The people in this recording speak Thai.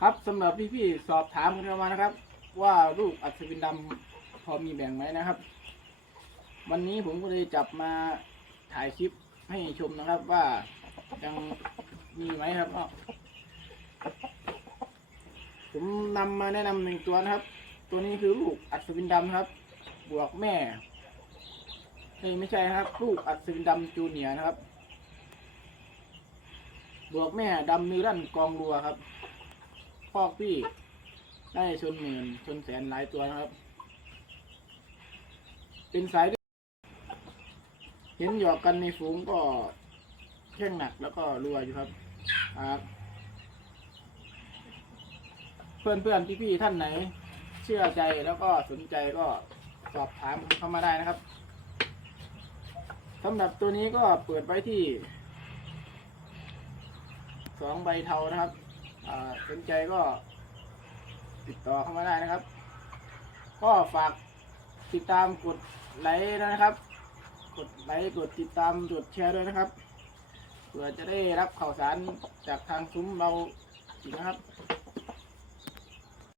ครับสำหรับพี่ๆสอบถามกันมานะครับ ว่าลูกอัศวินดำพอมีแบ่งไหมนะครับ วันนี้ผมก็เลยจับมาถ่ายคลิปให้ชมนะครับว่ายังมีไหมครับผมนำมาแนะนำหนึ่งตัวนะครับ ตัวนี้คือลูกอัศวินดำครับ บวกแม่ไม่ใช่ครับ ลูกอัศวินดำจูเนียนะครับ บวกแม่ดำมิรันกองรัวครับ อกพี่ ได้ชนหมื่นชนแสนหลายตัวนะครับ เป็นสายเลือดเห็นหยอกกันในฝูงก็แข้งหนักแล้วก็รัวอยู่ครับครับเพื่อนเพื่อนพี่พี่ท่านไหน เชื่อใจแล้วก็สนใจก็สอบถามเข้ามาได้นะครับสำหรับตัวนี้ก็เปิดไว้ที่สองใบเทานะครับ สนใจก็ติดต่อเข้ามาได้นะครับ ก็ฝากติดตามกดไลค์นะครับ กดไลค์กดติดตามกดแชร์ด้วยนะครับเพื่อจะได้รับข่าวสารจากทางซุ้มเราอีกนะครับ